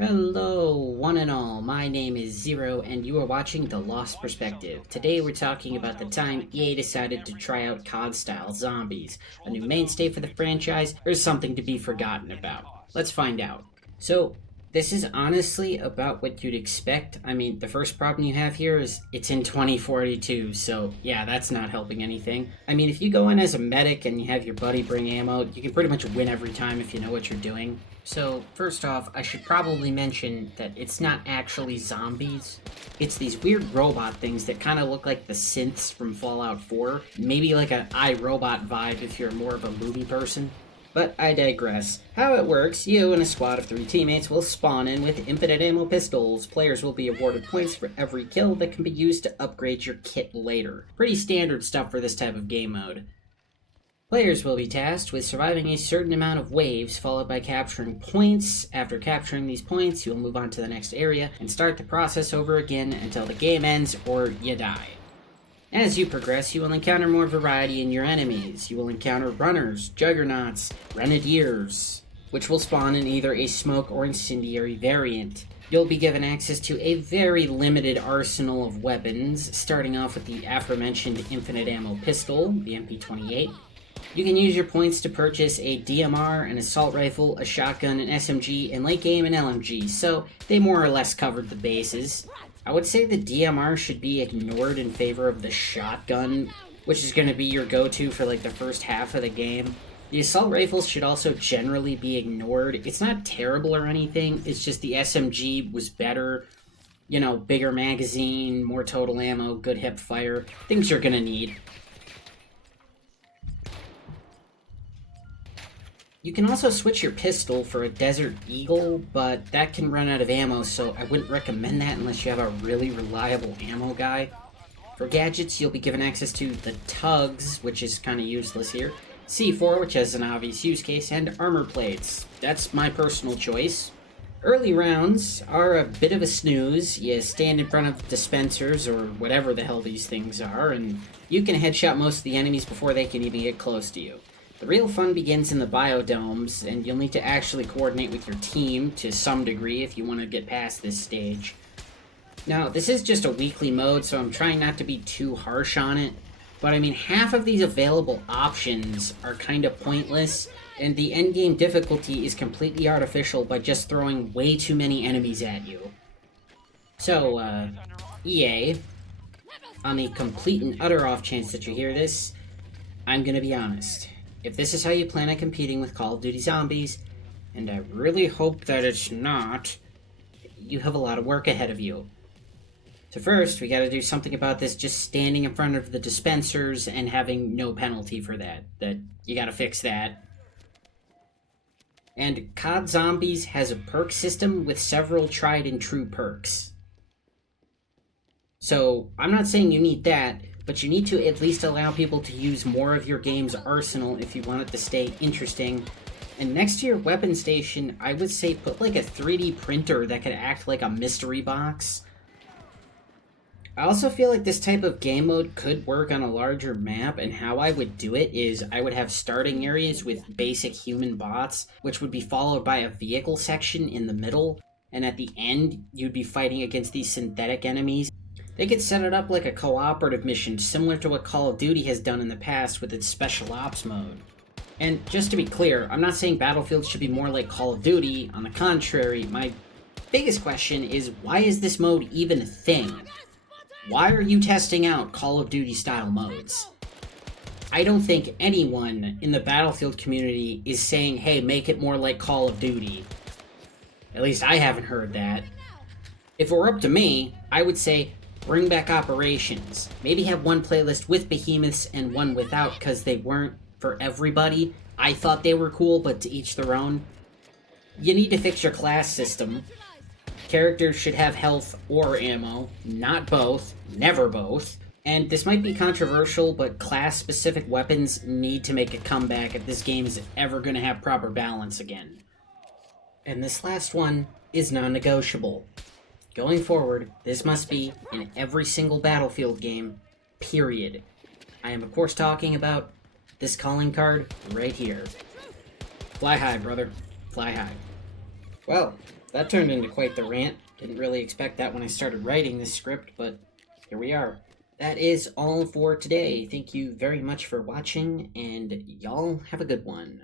Hello, one and all. My name is Zero, and you are watching The Lost Perspective. Today we're talking about the time EA decided to try out COD-style zombies, a new mainstay for the franchise, or something to be forgotten about. Let's find out. So, this is honestly about what you'd expect. I mean, the first problem you have here is it's in 2042, so yeah, that's not helping anything. I mean, if you go in as a medic and you have your buddy bring ammo, you can pretty much win every time if you know what you're doing. So, first off, I should probably mention that it's not actually zombies. It's these weird robot things that kind of look like the synths from Fallout 4. Maybe like an iRobot vibe if you're more of a movie person. But I digress. How it works, you and a squad of 3 teammates will spawn in with infinite ammo pistols. Players will be awarded points for every kill that can be used to upgrade your kit later. Pretty standard stuff for this type of game mode. Players will be tasked with surviving a certain amount of waves, followed by capturing points. After capturing these points, you'll move on to the next area and start the process over again until the game ends or you die. As you progress, you will encounter more variety in your enemies. You will encounter runners, juggernauts, grenadiers, which will spawn in either a smoke or incendiary variant. You'll be given access to a very limited arsenal of weapons, starting off with the aforementioned infinite ammo pistol, the MP28. You can use your points to purchase a DMR, an assault rifle, a shotgun, an SMG, and late game an LMG, so they more or less covered the bases. I would say the DMR should be ignored in favor of the shotgun, which is going to be your go-to for like the first half of the game. The assault rifles should also generally be ignored. It's not terrible or anything, it's just the SMG was better. You know, bigger magazine, more total ammo, good hip fire, things you're going to need. You can also switch your pistol for a Desert Eagle, but that can run out of ammo, so I wouldn't recommend that unless you have a really reliable ammo guy. For gadgets, you'll be given access to the Tugs, which is kind of useless here, C4, which has an obvious use case, and armor plates. That's my personal choice. Early rounds are a bit of a snooze. You stand in front of dispensers, or whatever the hell these things are, and you can headshot most of the enemies before they can even get close to you. The real fun begins in the biodomes, and you'll need to actually coordinate with your team to some degree if you want to get past this stage. Now, this is just a weekly mode, so I'm trying not to be too harsh on it, but I mean, half of these available options are kind of pointless, and the endgame difficulty is completely artificial by just throwing way too many enemies at you. So, EA, on the complete and utter off chance that you hear this, I'm gonna be honest. If this is how you plan on competing with Call of Duty Zombies, and I really hope that it's not, you have a lot of work ahead of you. So first, we gotta do something about this just standing in front of the dispensers and having no penalty for that. You gotta fix that. And COD Zombies has a perk system with several tried and true perks. So, I'm not saying you need that, but you need to at least allow people to use more of your game's arsenal if you want it to stay interesting. And next to your weapon station, I would say put like a 3D printer that could act like a mystery box. I also feel like this type of game mode could work on a larger map, and how I would do it is I would have starting areas with basic human bots, which would be followed by a vehicle section in the middle, and at the end, you'd be fighting against these synthetic enemies. They could set it up like a cooperative mission, similar to what Call of Duty has done in the past with its Special Ops mode. And just to be clear, I'm not saying Battlefield should be more like Call of Duty. On the contrary, my biggest question is, why is this mode even a thing? Why are you testing out Call of Duty style modes? I don't think anyone in the Battlefield community is saying, hey, make it more like Call of Duty. At least I haven't heard that. If it were up to me, I would say, bring back Operations. Maybe have one playlist with behemoths and one without, because they weren't for everybody. I thought they were cool, but to each their own. You need to fix your class system. Characters should have health or ammo, not both, never both. And this might be controversial, but class-specific weapons need to make a comeback if this game is ever going to have proper balance again. And this last one is non-negotiable. Going forward, this must be in every single Battlefield game, period. I am of course talking about this calling card right here. Fly high, brother. Fly high. Well, that turned into quite the rant. Didn't really expect that when I started writing this script, but here we are. That is all for today. Thank you very much for watching, and y'all have a good one.